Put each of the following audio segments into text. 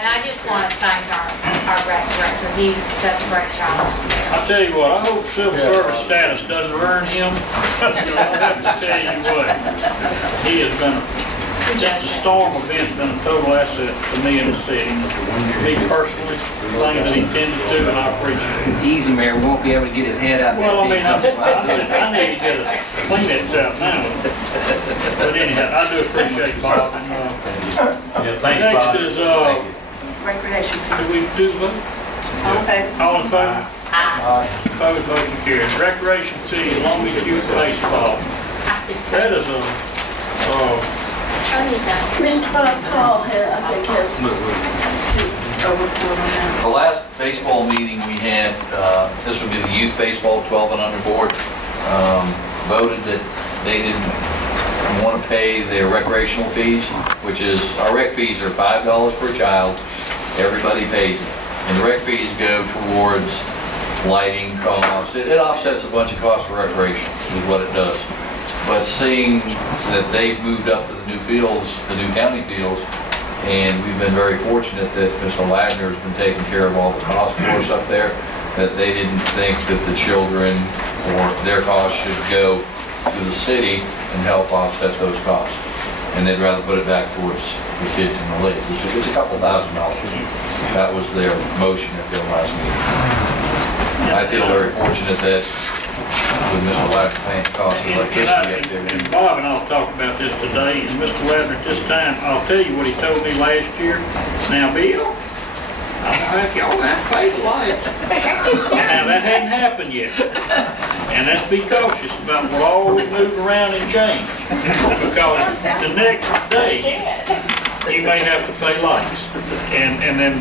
And I just want to thank our rec director. He does a great job. I'll tell you what, I hope civil service status doesn't earn him. I'll have to tell you what, he has been, since the storm event's been a total asset to me in the city. Me personally, things that he tended to do, and I appreciate it. Easy Mayor won't be able to get his head out there. Well, I mean, I need to get a Kleenex out now. But anyhow, I do appreciate Bob. And, Yeah, thanks, next Bob. is, Recreation. did we do the vote? All in favor? All in favor? Opposed, motion carries. Recreation City, Long Beach Youth Baseball. I said, That is a, Tony's out. Mr. Paul here, I think, has his report on that. The last baseball meeting we had, this would be the youth baseball 12 and under board, voted that they didn't want to pay their recreational fees, which is, our rec fees are $5 per child. Everybody pays it. And the rec fees go towards lighting costs. It offsets a bunch of costs for recreation, is what it does. But seeing that they've moved up to the new fields, the new county fields, and we've been very fortunate that Mr. Ladner has been taking care of all the costs for us up there, that they didn't think that the children or their costs should go to the city and help offset those costs. And they'd rather put it back towards the kids in the league, which is a couple $1,000. That was their motion at their last meeting. I feel very fortunate that with Mr. Ladner paying the cost of electricity up there. and Bob and I'll talk about this today, and Mr. Ladner at this time, I'll tell you what he told me last year. Now, Bill, I'm gonna have y'all have to pay the lights. Now, that hadn't happened yet. And let's be cautious about what all we move around and change. Because the next day, you may have to pay lights. And then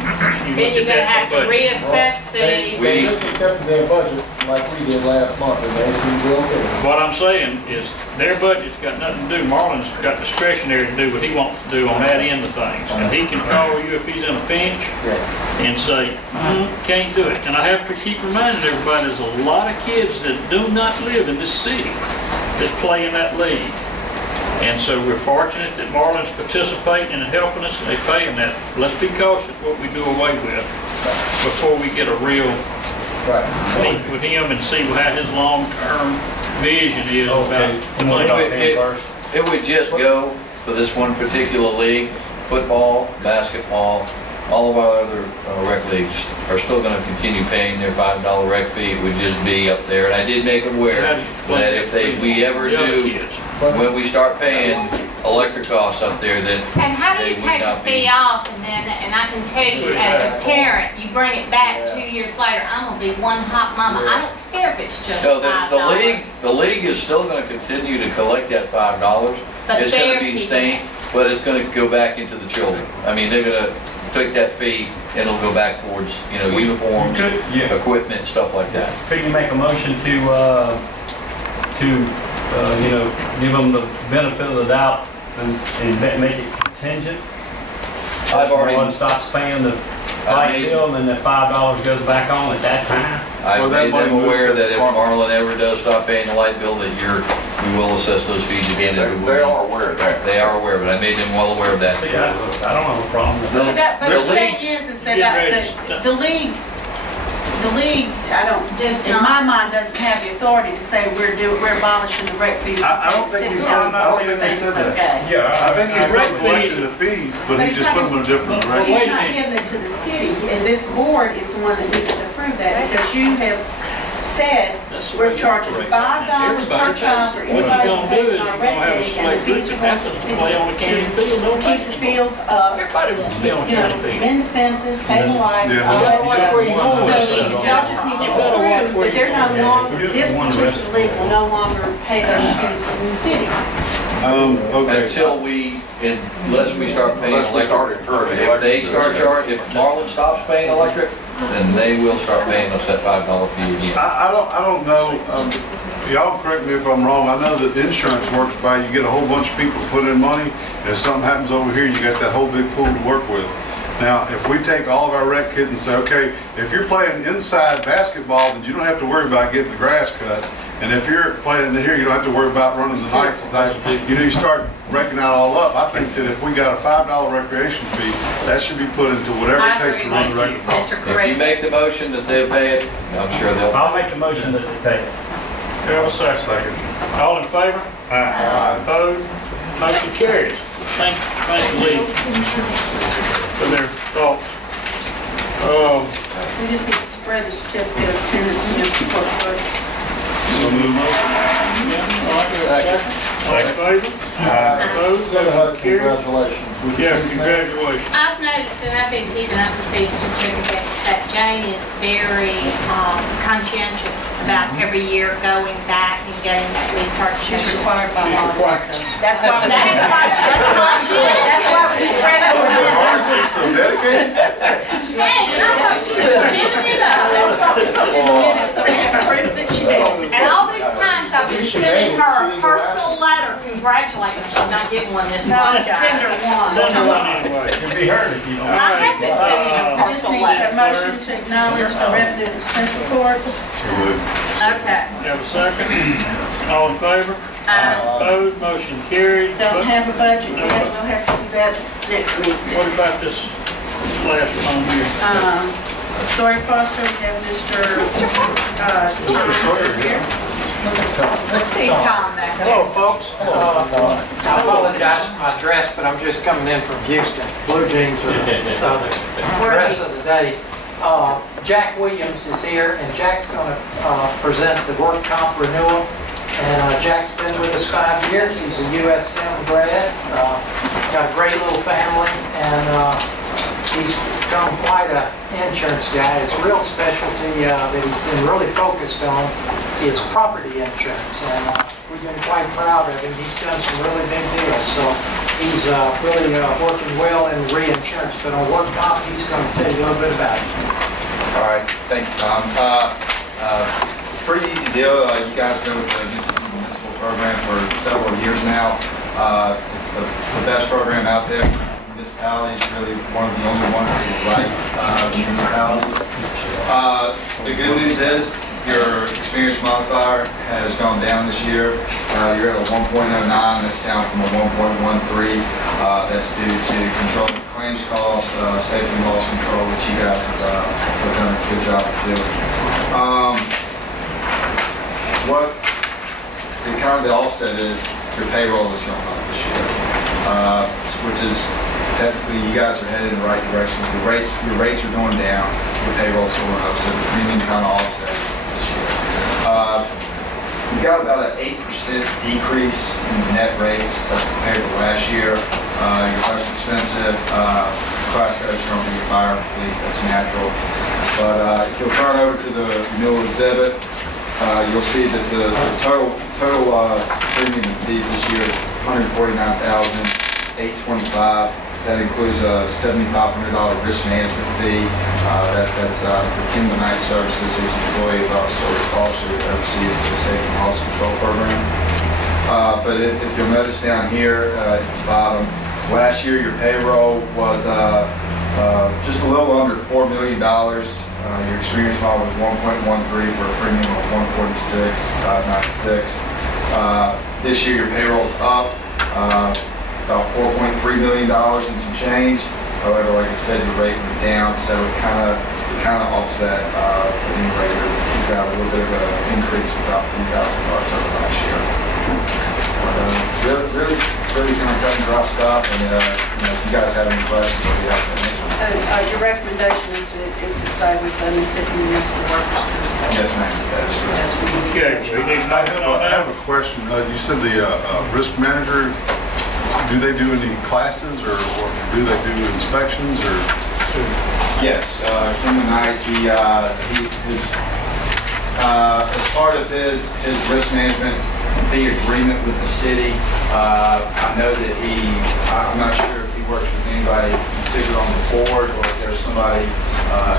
you Then you're look gonna at have that to budget. reassess We- these. They just accepted their budget like we did last month, and they seem to be okay. What I'm saying is their budget's got nothing to do. Marlon's got discretionary to do what he wants to do on that end of things. And he can call you if he's in a pinch and say, can't do it. And I have to keep reminding everybody, there's a lot of kids that do not live in this city that play in that league. And so we're fortunate that Marlon's participating and helping us, and they pay him that. Let's be cautious what we do away with before we get a real meet with him and see how his long-term vision is about the money. It would just go for this one particular league, football, basketball, all of our other rec leagues are still going to continue paying their $5 rec fee. It would just be up there. And I did make them aware that if we ever do, when we start paying electric costs up there, that And how do they you would take the not be. fee off and then, and I can tell you as a parent, you bring it back 2 years later, I'm gonna be one hot mama. I don't care if it's just So $5. the league is still going to continue to collect that $5. But It's going they're to be keeping stained, but it's going to go back into the children. I mean, they're going to take that fee and it'll go back towards, uniforms, equipment, stuff like that. Could you make a motion to give them the benefit of the doubt and make it contingent? I've already, One stops paying the light bill and then the $5 goes back on at that time? I've made them aware that if Marlon ever does stop paying the light bill, that we will assess those fees again. They are aware of that. They are aware of it. I made them well aware of that. See, I don't have a problem with So that. but the thing is that the league, in my mind, doesn't have the authority to say we're abolishing the rec fees. I don't think he said that. I don't think he said that. Okay. I think he's Rec still collecting the fees, but he just put them in a different He's direction. not giving it to the city, and this board is the one that needs to approve that, because you have said we're charging $5 per child for anybody who pays in our rec league, and the fees are going to the city. Keep the fields up, Everybody wants to be on county field. mend fences, pay the lights, Yeah. all that stuff. where you want to So go. y'all just need to approve that they're no longer, this particular league will no longer pay those fees to the city. Okay. Unless we start paying Unless we start electric. encouraging If they electric. start charging, if Marlon stops paying electric, then they will start paying us that $5 fee again. I don't know, y'all correct me if I'm wrong, I know that insurance works by, you get a whole bunch of people to put in money, and if something happens over here, you got that whole big pool to work with. Now, if we take all of our rec kids and say, okay, if you're playing inside basketball, then you don't have to worry about getting the grass cut. And if you're playing in here, you don't have to worry about running the nights. You know, you start breaking that all up. I think that if we got a $5 recreation fee, that should be put into whatever it takes to run the rec. Mr. If you Correa. make the motion that they'll pay it, I'm sure they'll. I'll make the motion that they pay it. Do I have a second? All in favor? Aye. Opposed? Motion carries. Thank you, Lee, for their thoughts. We just need to spread the certificate of attendance against the clerk. So move motion. Second. All in favor? Opposed? Motion carries. Congratulations. Yeah, congratulations. I've noticed, and I've been keeping up with these certificates, that Jane is very conscientious about every year going back and getting that research. She's required by law. That's why we spread it. So dedicated? Hey, and I thought she was giving it up. So we have proof that she did. And all these times I've been sending her a personal letter congratulating her. She's not giving one this month. Send her one. Send her one anyway. It'd be heard if you don't. I have been sending her a We just personal need a letter. motion to acknowledge the revenue and expense reports. Okay. Have a second? All in favor? Opposed? Motion carried. Don't have a budget yet, we'll have to do that next meeting. What about this last one here? Story Foster, we have Mr. Tom is here. Let's see Tom back there. Hello, folks. I apologize for my dress, but I'm just coming in from Houston. Blue jeans are the dress of the day. Jack Williams is here, and Jack's going to present the work comp renewal. And Jack's been with us 5 years. He's a USM grad. Got a great little family, and he's become quite an insurance guy. His real specialty that he's been really focused on is property insurance, and we've been quite proud of him. He's done some really big deals, so he's really working well in reinsurance. But on work comp, he's going to tell you a little bit about it. All right, thank you, Tom. Pretty easy deal. You guys have been with the municipal program for several years now. It's the best program out there. Municipalities, really one of the only ones that is like municipalities. The good news is your experience modifier has gone down this year. You're at a 1.09, that's down from a 1.13. That's due to controlling claims costs, safety and loss control, which you guys have done a good job of doing. What the offset is, your payroll is going up this year, which is technically you guys are headed in the right direction. Your rates are going down, your payroll's going up, so the premium kind of offset this year. We got about an 8% decrease in the net rates as compared to last year. Your most expensive class codes are going to be fire and police, that's natural. But if you'll turn over to the renewal exhibit, you'll see that the total premium and fees this year is $149,825. That includes a $7,500 risk management fee. That's for Kim the Night Services, who's an employee of our service officer that oversees the safety and loss control program. But if you'll notice down here at the bottom, last year your payroll was just a little under $4 million. Your experience model was 1.13 for a premium of 146,596. This year your payroll's up about $4.3 million and some change. However, like I said, your rate went down, so it kind of offset any rate. You got a little bit of an increase of about $3,000 over last year. Really kind of cut and dry stuff. And if you guys have any questions, I'll be happy to answer. Your recommendation is to stay with the Mississippi Municipal Workers. Yes, ma'am. That is correct. Okay, we need I nothing on that. have a question. You said the risk manager, do they do any classes or do they do inspections or? Yes, Kim and I, as part of his risk management fee agreement with the city, I know that I'm not sure if he works with anybody in particular on the board or if there there's somebody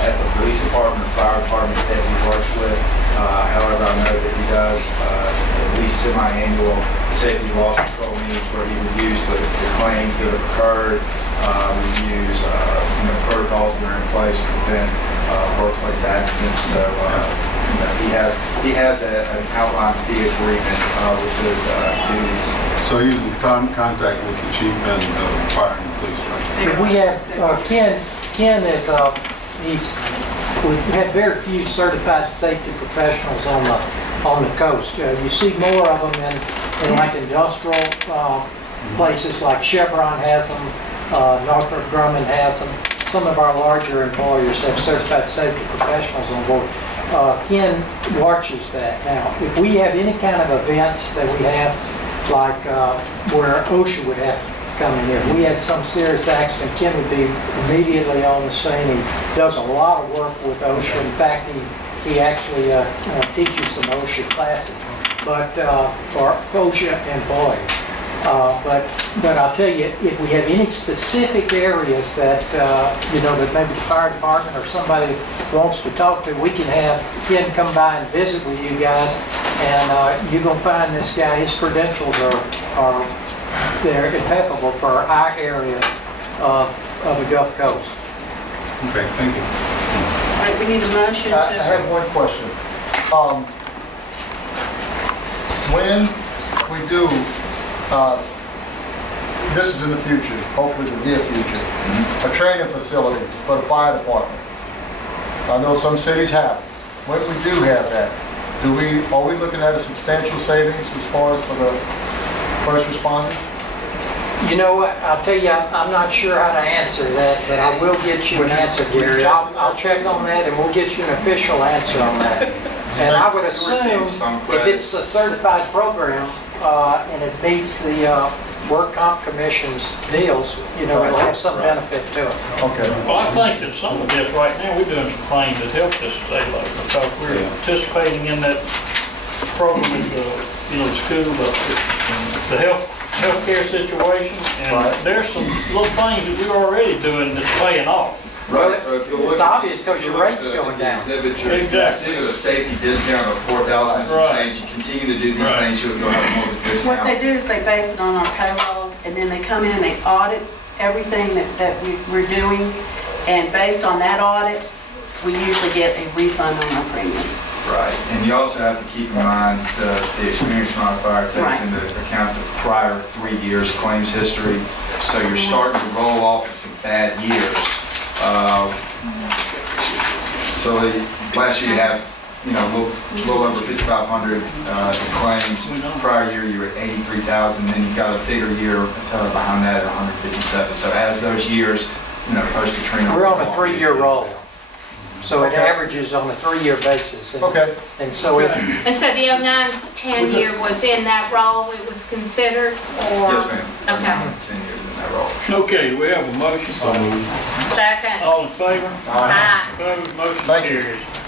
at the police department, fire department that he works with. However, I know that he does at least semi-annual safety loss control meetings where he reviews the claims that have occurred, reviews protocols that are in place to prevent workplace accidents. So he has an outlined fee agreement with his duties. So he's in contact with the chief and the fire and police, right? We have, Ken is, we've had very few certified safety professionals on the coast. You see more of them in like industrial places like Chevron has them, Northrop Grumman has them. Some of our larger employers have certified safety professionals on board. Ken watches that. Now, if we have any kind of events that we have, like where OSHA would have to come in here, if we had some serious accident, Ken would be immediately on the scene. He does a lot of work with OSHA. In fact, he actually teaches some OSHA classes, but for OSHA employees. But I'll tell you, if we have any specific areas that, that maybe the fire department or somebody wants to talk to, we can have Ken come by and visit with you guys, and you're going to find this guy, his credentials are they're impeccable for our area of the Gulf Coast. Okay, thank you. All right, we need a motion to... I have one question. When we do, this is in the future, hopefully the near future, a training facility for the fire department. I know some cities have it. When we do have that, are we looking at a substantial savings as far as for the first responders? You know what, I'll tell you, I'm not sure how to answer that, but I will get you an answer, Gary. I'll check on that and we'll get you an official answer on that. And I would assume if it's a certified program and it meets the Work Comp Commission's deals, it'll have some benefit to it. Okay. Well, I think that some of this right now, we're doing some things that help us stay low because we're participating in that program at the school, the healthcare situation, and there's some little things that we're already doing that's paying off. Right, so if you look It's obvious because your rate's going down. Exhibit Exactly. a safety discount of 4,000 and some change. You continue to do these things, you'll have more of a discount. What they do is they base it on our payroll, and then they come in and they audit everything that we're doing, and based on that audit, we usually get a refund on our premium. Right, and you also have to keep in mind the experience modifier takes into account the prior 3 years claims history. So you're starting to roll off of some bad years. So last year you had, a little over 5,500 claims. Prior year you were at 83,000. Then you got a bigger year behind that at 157. So as those years, post Katrina, We're on a 3-year roll. So it averages on a 3-year basis. Okay. And so And so the 09-10 year was in that role, it was considered, or? Yes, ma'am. Okay. 10 years in that role. Okay, we have a motion. Second. All in favor? Aye. Opposed, motion Thank you. carries.